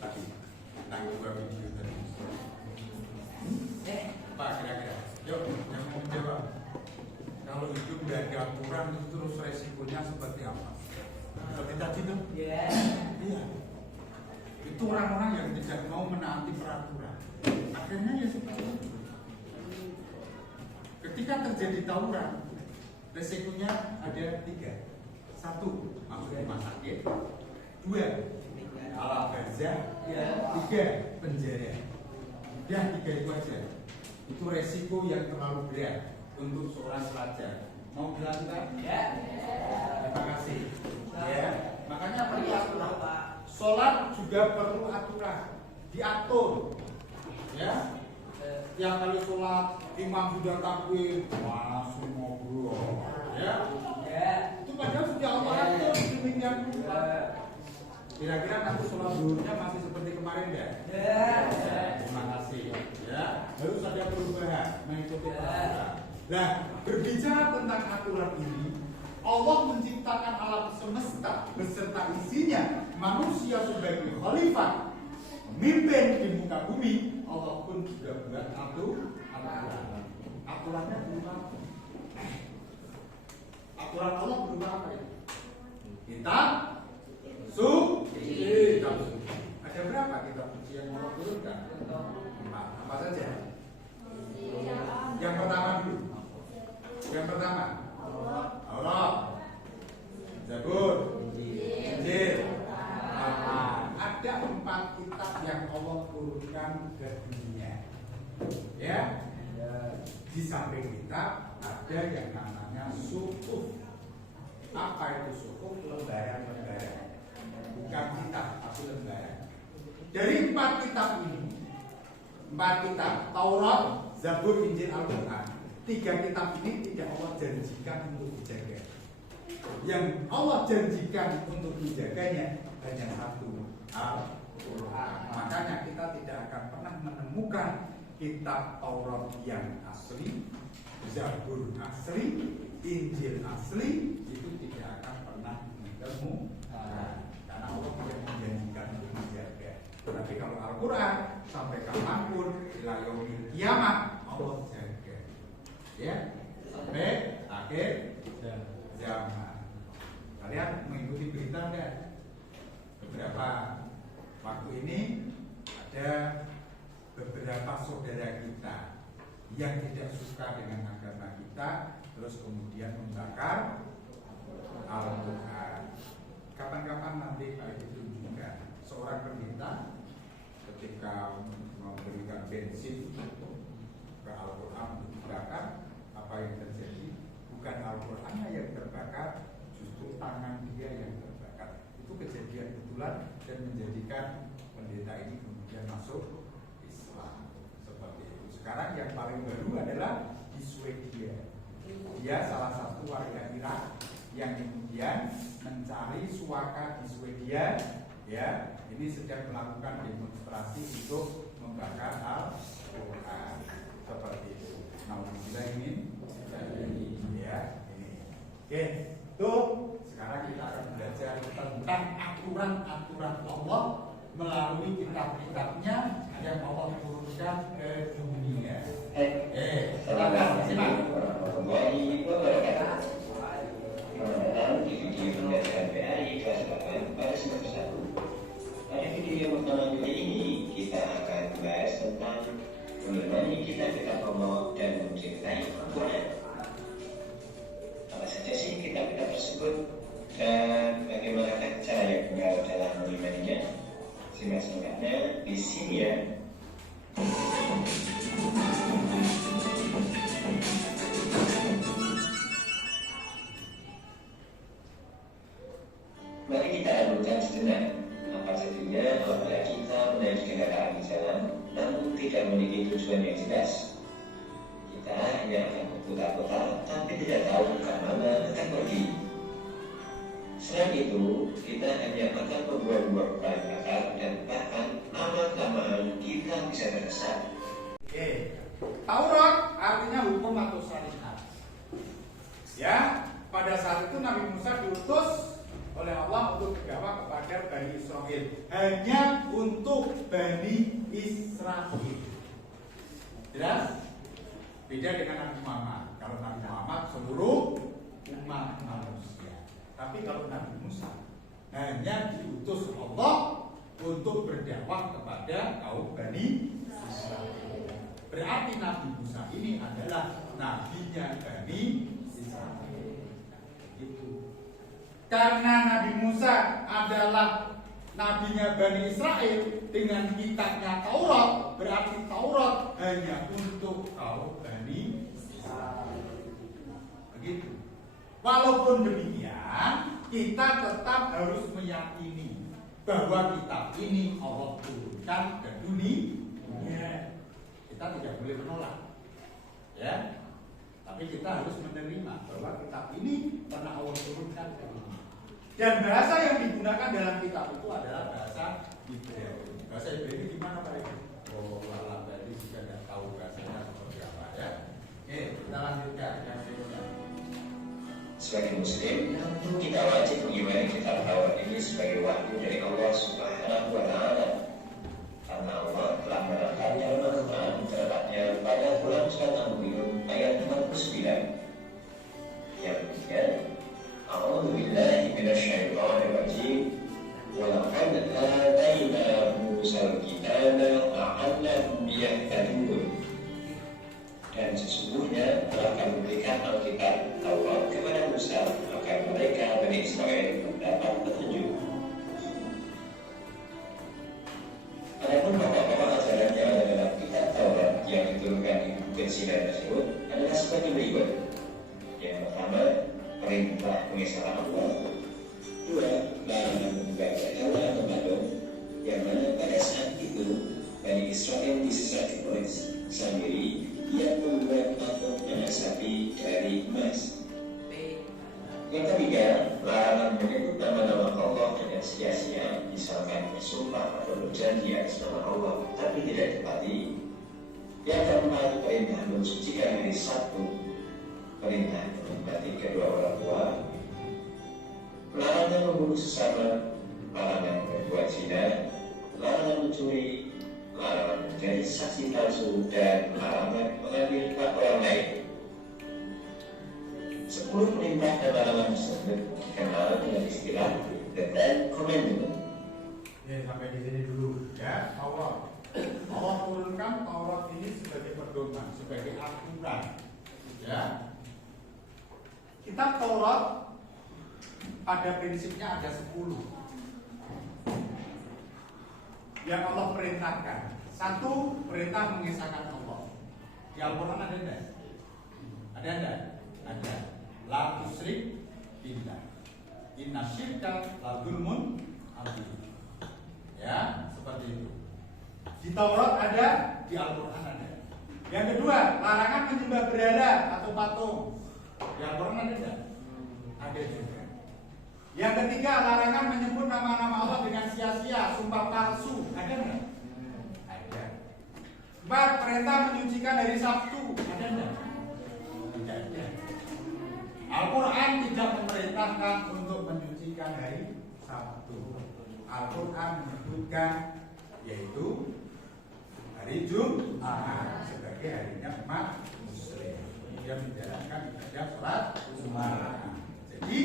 tadi tentang dua video tadi? Apa kira-kira? Yuk, yang mau menjawab. Kalau hidup nggak ada aturan itu terus resikonya seperti apa? Seperti tadi tuh? Iya. Itu orang-orang yang tidak mau menaati peraturan. Akhirnya ya seperti itu. Ketika terjadi tawuran, resikonya ada 3. 1, masuk rumah sakit. 2, alam barzah. 3, penjara. Ya 3 itu aja. Itu resiko yang terlalu berat untuk seorang pelajar. Mau dilakukan? Ya. Terima kasih. Ya. Makanya perlu aturan. Sholat juga perlu aturan. Diatur. Ya. Yang kali sholat imam sudah takbir masih ngobrol. Ya. Itu padahal sudah Allah atur demikian pula. Kira-kira nanti sholat zuhurnya masih seperti kemarin ya? Terima kasih. Ya, harus ada perubahan mengikuti peraturan. Nah, berbicara tentang aturan ini, Allah menciptakan alam semesta beserta isinya, manusia sebagai khalifah, pemimpin di muka bumi. Allah pun sudah buat aturan. Aturannya berupa apa? Aturan Allah berupa apa ya? Kitab suci. Ada berapa kitab suci yang Allah turunkan? 4. Apa saja? Yang pertama dulu. Yang pertama Allah, Zabur, Injil, Al-Quran. Ada 4 kitab yang Allah turunkan ke dunia. Ya. Di samping kitab ada yang namanya suhuf. Apa itu suhuf? Lembaran-lembaran. Bukan kitab, tapi lembaran. Dari 4 kitab ini, 4 kitab Taurat, Zabur, Injil, Al-Quran. 3 kitab ini tidak Allah janjikan untuk dijaga. Yang Allah janjikan untuk dijaganya hanya 1, Al-Quran. Makanya kita tidak akan pernah menemukan kitab Taurat yang asli, Zabur asli, Injil asli, itu tidak akan pernah ditemukan. Karena Allah yang menjanjikan untuk menjaga. Tapi kalau Al-Quran sampai kapanpun, ila yaumil kiamat, Allah jaga. Ya, sampai akhir zaman. Kalian mengikuti berita enggak? Beberapa waktu ini ada beberapa saudara kita yang tidak suka dengan agama kita, terus kemudian membakar Al-Quran. Kapan-kapan nanti kalau ditunjukkan seorang pendeta ketika memberikan bensin ke Al-Quran untuk dibakar, apa yang terjadi? Bukan Al-Qurannya yang terbakar, justru tangan dia yang terbakar. Itu kejadian betulan dan menjadikan pendeta ini kemudian masuk Islam. Seperti itu. Sekarang yang paling baru adalah di Swedia. Dia salah satu warga Irak yang kemudian mencari suaka di Swedia. Ya, ini sedang melakukan demonstrasi untuk membakar Al-Quran. Seperti itu. Alhamdulillah ini ya ini. Oke, tuh sekarang kita akan belajar tentang aturan-aturan Allah melalui kitab-kitabnya yang Allah turunkan ke dunia. Silakan, simak. Pada video yang pertama ini kita akan bahas tentang bagaimana kitab-kitab Allah dan mencintai Al-Quran. Apa saja sih kitab-kitab tersebut dan bagaimana cara yang benar dalam mengimaninya? Simak singkatnya di sini ya. Mari kita renungkan sejenak. Apa jadinya apabila kita menaiki kendaraan di jalan namun tidak memiliki tujuan yang jelas? Kita hanya akan berputar-putar tapi tidak tahu ke mana akan pergi. Selain itu, kita hanya akan membuat-buat bahan bakar dan bahkan lama-kelamaan kita bisa tersesat. Taurat artinya hukum atau syariat. Ya, pada saat itu Nabi Musa diutus oleh Allah untuk berdakwah kepada Bani Israel, hanya untuk Bani Israel. Jelas? Beda dengan Nabi Muhammad. Kalau Nabi Muhammad seluruh umat manusia. Tapi kalau Nabi Musa hanya diutus Allah untuk berdakwah kepada kaum Bani Israel. Berarti Nabi Musa ini adalah nabinya Bani Israel. Itu. Karena Nabi Musa adalah nabinya Bani Israel dengan kitabnya Taurat, berarti Taurat hanya untuk kaum Bani Israel. Begitu. Walaupun demikian, kita tetap harus meyakini bahwa kitab ini Allah turunkan ke dunia. Kita tidak boleh menolak, ya. Tapi kita harus menerima bahwa kitab ini pernah Allah turunkan ke dunia. Dan bahasa yang digunakan dalam kitab itu adalah bahasa Ibrani. Bahasa Ibrani gimana Pak Ibu? Oh, lala tadi juga tidak tahu bahasanya seperti apa ya. Oke, kita lanjutkan yang berikutnya. Sebagai muslim, kita wajib mengimani kitab Taurat ini sebagai wahyu dari Allah Subhanahu wa Ta'ala. Karena Allah telah menetapkannya dalam Al-Quran, terletaknya pada Quran Surat Al-Mu'minun ayat 49. Yang ketiga, A'udzu billahi minasyaitonir rajim. Wa laqad atayna Musal kitaba la'allahum yahtadun. Dan sesungguhnya telah kami berikan Alkitab Taurat kepada Musa agar mereka Bani Israel mendapat petunjuk. Adapun pokok-pokok ajaran yang ada dalam kitab Taurat yang diturunkan di Bukit Sinai tersebut adalah sebagai berikut. Yang pertama, perintah pengesahan Allah. Dua, larangan menyembah berhala atau patung, yang mana pada saat itu Bani Israel disesatkan oleh Samiri yang membuat patung anak sapi dari emas. Yang ketiga, larangan menyebut nama-nama Allah dengan sia-sia, misalkan bersumpah atau berjanji atas nama Allah tapi tidak ditepati. Yang keempat, perintah mensucikan diri Sabtu, perintah menghormati kedua orang tua, larangan membunuh sesama, larangan berbuat zina, larangan mencuri, larangan menjadi saksi palsu, dan larangan mengambil hak orang lain. 10 perintah dan larangan tersebut dikenal dengan istilah the Ten Commandments. Ya, sampai di sini dulu ya. Allah turunkan Taurat ini sebagai pedoman, sebagai aturan. Ya. Kitab Taurat pada prinsipnya ada 10 yang Allah perintahkan. Satu, perintah mengesahkan Allah. Di Al-Quran ada enggak? Ada enggak? Ada. La tusyrik billah. Inna syirka la dzulmun adzim. Ya, seperti itu. Di Taurat ada, di Al-Quran ada. Yang kedua, larangan menyembah berhala atau patung. Di Al-Quran ada enggak? Ada juga. Yang ketiga, larangan menyebut nama-nama Allah dengan sia-sia, sumpah palsu. Ada enggak? Ada. 4, perintah menyucikan hari Sabtu. Ada enggak? Tidak ada. Al-Quran tidak memerintahkan untuk menyucikan hari Sabtu. Al-Quran menyebutkan yaitu hari Jumat sebagai harinya umat Muslim. Dia menjalankan ibadah sholat Jumat. Jadi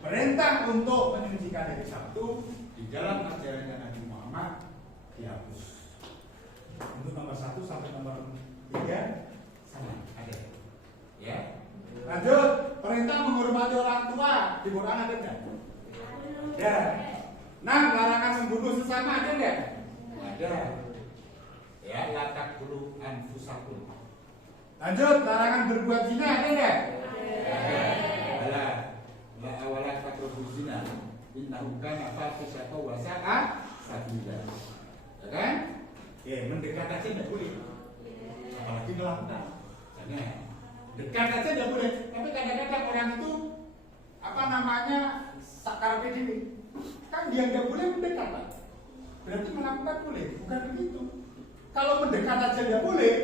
perintah untuk menyucikan hari Sabtu di dalam ajaran Nabi Muhammad dihapus. Untuk nomor 1 sampai nomor 3 sama ada. Ya. Lanjut, perintah menghormati orang tua di Quran ada enggak? Ada. 6, larangan membunuh sesama ada enggak? Ada. Ya, la taqtulu anfusakum. Lanjut, larangan berbuat zina ada enggak? Ada. La awala taqrabu zina innahu kana fahisatan wa sa'a sabila. Ya kan? Mendekat aja enggak boleh. Apalagi melakukan. Jangan. Dekat aja enggak boleh. Tapi kadang-kadang orang itu sakar PDW. Kan dia enggak boleh mendekat, Pak. Berarti melakukan boleh, bukan begitu. Kalau mendekat aja enggak boleh,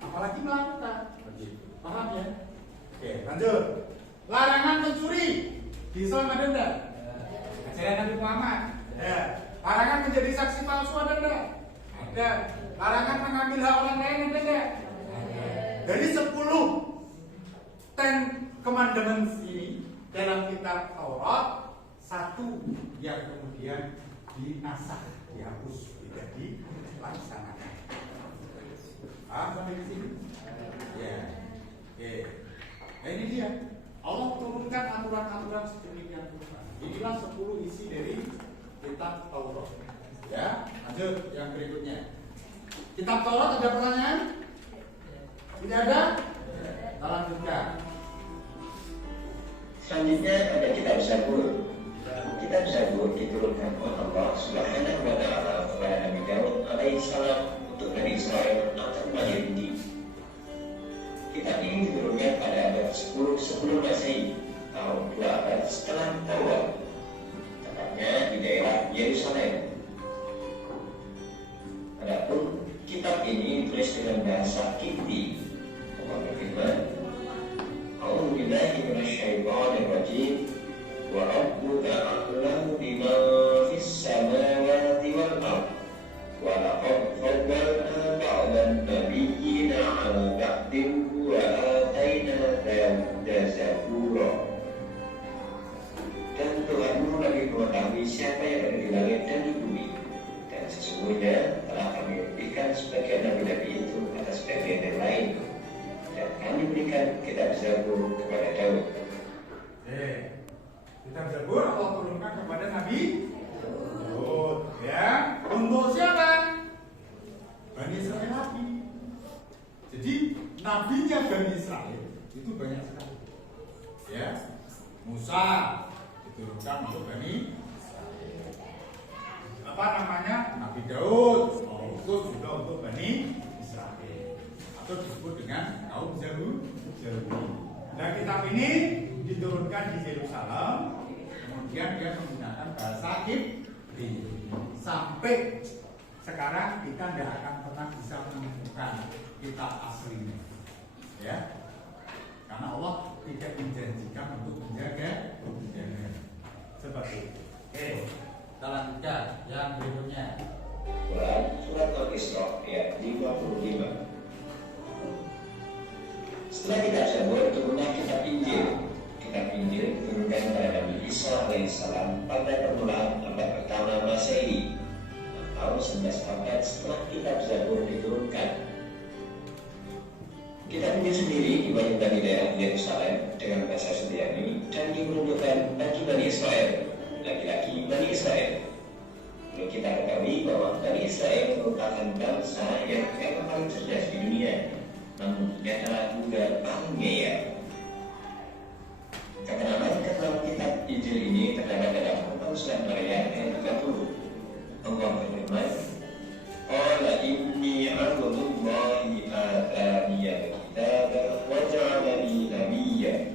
apalagi melakukan. Paham ya? Oke, lanjut. Larangan mencuri. Di Islam ada enggak? Ajaran Nabi Muhammad. Ya. Larangan menjadi saksi palsu ada enggak? Ada. Larangan mengambil hak orang lain ada enggak? Ada. Dari 10 Ten Commandments ini dalam kitab Taurat, satu yang kemudian dinasah, dihapus, tidak dilaksanakan. Paham sampai di sini? Ya. Oke. Nah ini dia. Allah turunkan aturan-aturan sedemikian rupa. Inilah 10 isi dari kitab Taurat. Ya, lanjut yang berikutnya. Kitab Taurat ada pertanyaan? Tidak ada? Kita lanjutkan. Selanjutnya ada kitab Zabur. Kitab Zabur diturunkan oleh Allah Subhanahu wa Ta'ala kepada Nabi Daud alaihissalam untuk Bani Israel atau Yahudi. Kitab ini diturunkan pada abad 10 sebelum Masehi, tahun 2 abad setelah Taurat, tepatnya di daerah Yerusalem. Adapun kitab ini ditulis dengan bahasa Kipti. Allah berfirman, A'udzu billahi minasyaitonir rajim. Wa rabbuka a'lamu biman fis samawati wal ardh. Wa laqad faddalna ba'dan nabiyyina 'ala ba'din wa ataina Dawuda zabura. Dan Tuhanmu lebih mengetahui siapa yang ada di langit dan di bumi. Dan sesungguhnya telah kami berikan sebagian nabi-nabi itu atas bagian yang lain. Dan kami berikan kitab Zabur kepada Daud. Kitab Zabur Allah turunkan kepada Nabi Daud. Ya, untuk siapa? Bani Israel lagi. Jadi nabinya Bani Israel itu banyak sekali. Ya, Musa diturunkan untuk Bani Israel. Apa namanya? Nabi Daud. Itu juga untuk Bani Israel. Atau disebut dengan kaum Zabur. Nah, kitab ini diturunkan di Yerusalem, kemudian dia menggunakan bahasa Kipti. Sampai sekarang kita tidak akan pernah bisa menemukan kitab aslinya, ya, karena Allah tidak menjanjikan untuk menjaga seperti itu. Oke, kita lanjutkan yang berikutnya. Quran Surat Al-Isra ayat 55. Setelah kitab Zabur turunlah kitab Injil. Kitab Injil diturunkan kepada Nabi Isa alaihissalam pada permulaan abad pertama Masehi, tahun 11 abad setelah kitab Zabur diturunkan. Kitab Injil sendiri dibagikan di daerah Yerusalem dengan bahasa Suryani dan diperuntukkan bagi Bani Israel, laki-laki Bani Israel. Perlu kita ketahui bahwa Bani Israel merupakan bangsa yang paling cerdas di dunia, namun dia adalah juga paling ngeyel. Keterangan kitab Injil ini terdapat dalam Al Surat Maryam ayat 30. Allah berfirman, Qala inni abdullahi ataniyal kitaba wa ja'alani nabiyya.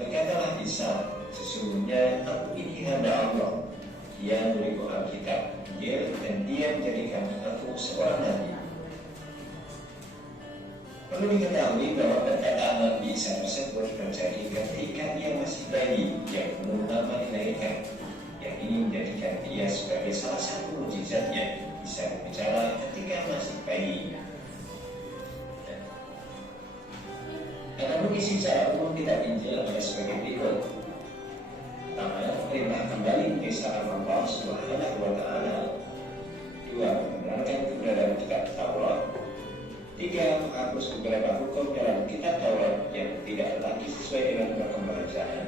Berkatalah Isa, sesungguhnya aku ini hamba Allah. Dia memberiku Alkitab, dan dia menjadikan aku seorang nabi. Perlu diketahui bahwa perkataan Nabi Isa tersebut terjadi ketika dia masih bayi yang belum lama dilahirkan, yang ini menjadikan dia sebagai salah satu mukjizatnya bisa berbicara ketika masih bayi. Dalam isi secara umum kitab Injil adalah sebagai berikut. Pertama, perintah kembali mengisahkan Allah Subhanahu wa Ta'ala. 2. Membenarkan keberadaan kitab Taurat. 3. Menghapus beberapa hukum dalam kitab Taurat yang tidak lagi sesuai dengan perkembangan zaman.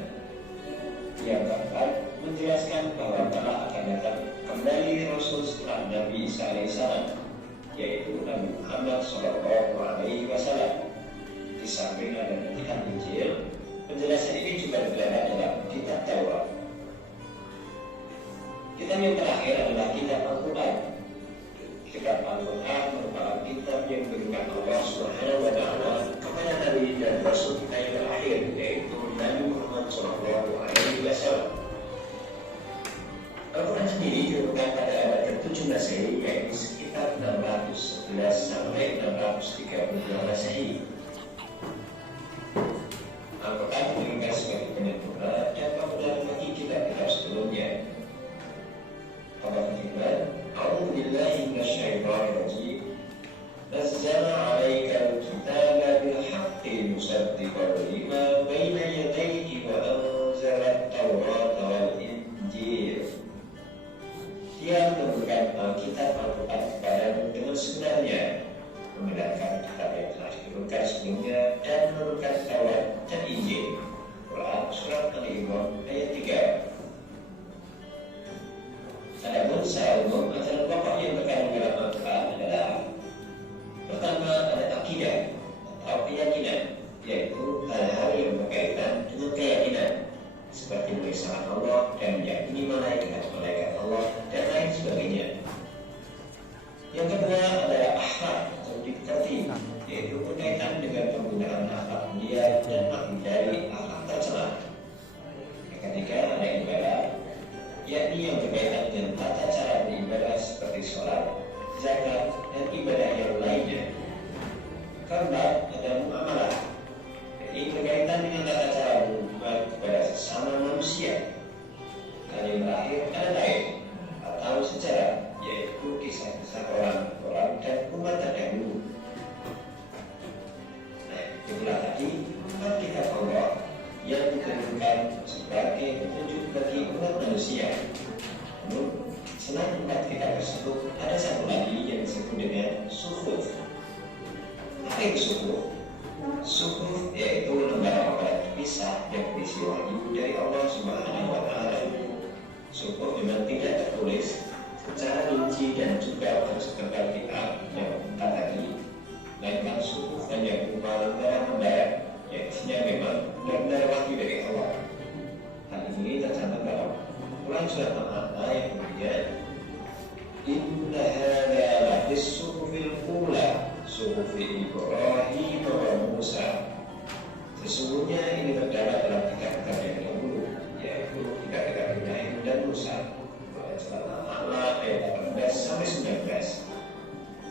Yang keempat, menjelaskan bahwa telah akan datang kembali Rasul setelah Nabi Isa alaihissalam, yaitu Nabi Muhammad SAW. Di samping ada kitab Injil, penjelasan ini juga terdapat dalam kitab Taurat. Kitab yang terakhir adalah kitab Al-Quran. Kitab Al-Quran merupakan kitab yang diberikan Allah Subhanahu wa Ta'ala kepada Nabi dan Rasul kita yang terakhir, yaitu Nabi Muhammad SAW. Al-Quran sendiri diturunkan pada abad ke-7 Masehi, yaitu sekitar 611 sampai 632 Masehi. Al-Quran diturunkan sebagai penyempurna dan pembenaran bagi kitab-kitab sebelumnya. Dia menurunkan Alkitab Al-Quran kepadamu dengan sebenarnya, membenarkan kitab yang telah diturunkan sebelumnya dan menurunkan Taurat dan Injil. Quran Surat Al-Imran ayat 3. Adapun secara umum ajaran pokok yang terkandung dalam Al-Quran adalah: pertama, ada akidah atau keyakinan, yaitu hal-hal yang berkaitan dengan keyakinan, seperti mengesahkan Allah dan meyakini malaikat Allah dan lain sebagainya. Yang kedua adalah akhlak atau dikati, yaitu berkaitan dengan penggunaan akhlak mulia dan menghindari akhlak tercela. Yang ketiga ada ibadah, yakni yang berkaitan dengan tata cara beribadah seperti sholat, zakat, dan ibadah yang lainnya. Keempat ada muamalah, yakni berkaitan dengan tata cara berhubungan kepada sesama manusia. Dan yang terakhir ada taib atau sejarah, yaitu kisah-kisah orang-orang dan umat terdahulu. Nah, itulah tadi 4 kitab Allah yang diturunkan sebagai petunjuk bagi umat manusia. Namun, selain 4 kitab tersebut, ada satu lagi yang disebut dengan suhuf. Apa itu suhuf? Suhuf yaitu lembaran-lembaran terpisah yang berisi wahyu dari Allah Subhanahu wa Ta'ala. Suhuf memang tidak tertulis secara rinci dan juga harus tebal kitab yang tadi, melainkan suhuf hanya berupa lembaran-lembaran yang isinya memang benar-benar wahyu dari Allah. Hal ini tercantum dalam Quran Surat Al-A'la yang kemudian Inna hadza lafis suhufil ula suhufi Ibrahim wa Musa. Sesungguhnya ini terdapat dalam kitab-kitab yang dahulu, yaitu kitab-kitab Ibrahim dan Musa. Surat Al-A'la ayat 18 sampai 19.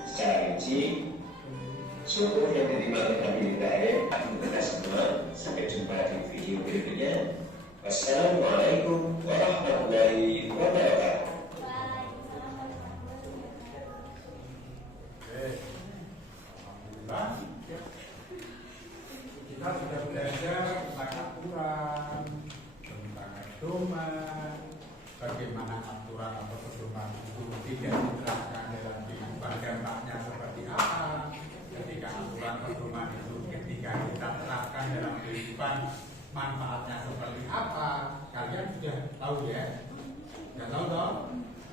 Secara rinci, suhuf yang diterima oleh Nabi Ibrahim. Kita semua sampai jumpa di video berikutnya. Wassalamualaikum warahmatullahi wabarakatuh. Alhamdulillah, kita sudah belajar tentang aturan, tentang pedoman, bagaimana aturan atau pedoman itu tidak diterapkan dalam kehidupan, dampaknya seperti apa. Ketika aturan pedoman itu ketika kita terapkan dalam kehidupan, manfaatnya seperti apa. Kalian sudah tahu ya? Sudah tahu dong?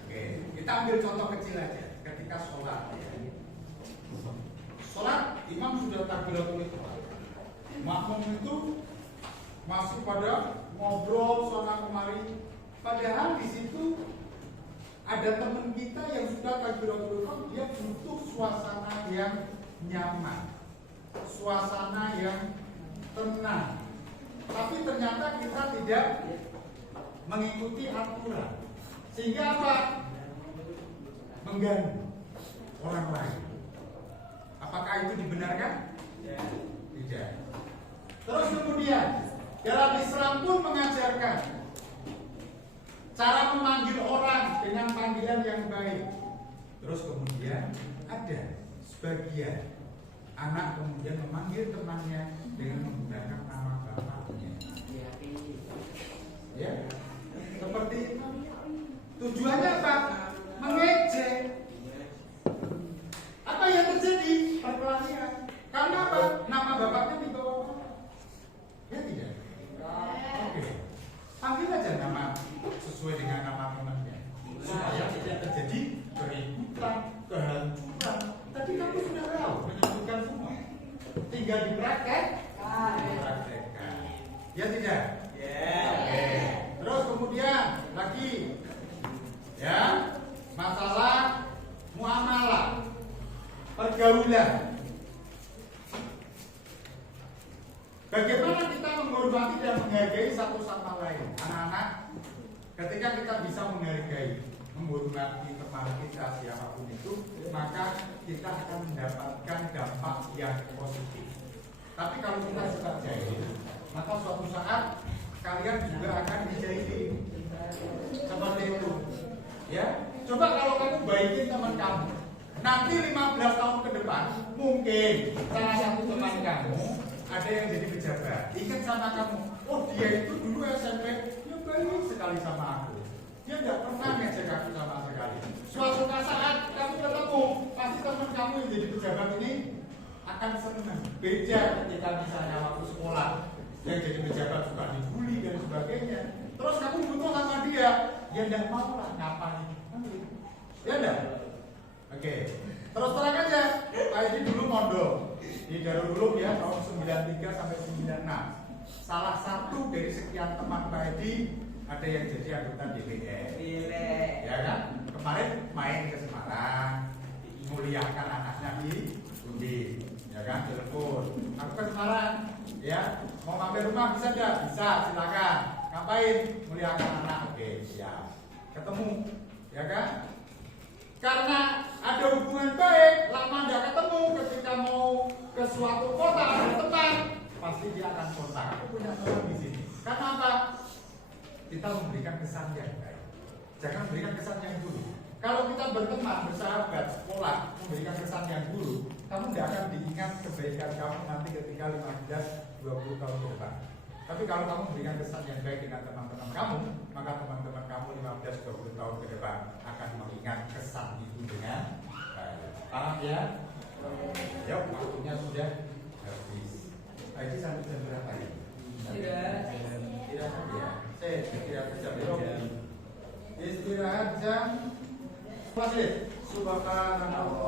Oke, kita ambil contoh kecil aja. Ketika sholat ya. Sholat, imam sudah takbiratul ihram. Makmum itu masih pada ngobrol sana kemari. Padahal di situ ada teman kita yang sudah takbiratul ihram, dia butuh suasana yang nyaman, suasana yang tenang. Tapi ternyata kita tidak mengikuti aturan, sehingga apa? Mengganggu orang lain. Apakah itu dibenarkan? Tidak. Terus kemudian dalam Islam pun mengajarkan cara memanggil orang dengan panggilan yang baik. Terus kemudian ada sebagian anak kemudian memanggil temannya dengan menggunakan nama bapaknya. Ya, seperti itu. Tujuannya apa? Mengejek. Apa yang terjadi? Perkelahian. Karena apa? Nama bapaknya dibawa. Ya tidak? Oke. Panggil aja nama sesuai dengan nama temannya, supaya tidak terjadi keributan, kehancuran. Tadi kamu sudah tahu menyebutkan semua. Tinggal dipraktekkan. Ya tidak? Oke. Terus kemudian lagi, ya, masalah muamalah, pergaulan. Bagaimana kita menghormati dan menghargai satu sama lain? Anak-anak, ketika kita bisa menghargai, menghormati teman kita siapapun itu, maka kita akan mendapatkan dampak yang positif. Tapi kalau kita suka jahil, maka suatu saat kalian juga akan dijahili. Seperti itu. Ya, coba kalau kamu baikin teman kamu, nanti 15 tahun ke depan mungkin salah satu teman kamu ada yang jadi pejabat. Ingat sama kamu, oh dia itu dulu SMP, dia baik sekali sama aku. Dia tidak pernah ngejek aku sama sekali. yang jadi pejabat ini akan senang. Beda ketika misalnya waktu sekolah yang jadi pejabat suka dibully dan sebagainya. Terus kamu butuh sama dia, ya enggak mau lah ngapain. Ya enggak? Oke. Terus terang aja, Pak Edi dulu mondok di Darul Ulum ya tahun 93 sampai 96. Salah satu dari sekian teman Pak Edi ada yang jadi anggota DPR. Ya kan? Kemarin main ke Semarang, muliakan anaknya di Undi, ya kan? Telepon. Aku ke Semarang, ya. Mau mampir rumah bisa enggak? Bisa, silakan. Ngapain? Muliakan anak. Oke, siap. Ketemu, ya kan? Karena ada hubungan baik, lama enggak ketemu, ketika mau ke suatu kota ada teman, pasti dia akan kontak. Aku punya teman di sini. Karena apa? Kita memberikan kesan yang baik. Jangan memberikan kesan yang buruk. Kalau kita berteman, bersahabat, sekolah, memberikan kesan yang buruk, kamu tidak akan diingat kebaikan kamu nanti ketika 15-20 tahun ke depan. Tapi kalau kamu memberikan kesan yang baik dengan teman-teman kamu, maka teman-teman kamu 15-20 tahun ke depan akan mengingat kesan itu dengan baik. Paham ya? Yuk, waktunya sudah habis. Ini sampai jam berapa ya? Tidak ya. Istirahat jam berapa? Istirahat jam. Subhanallah.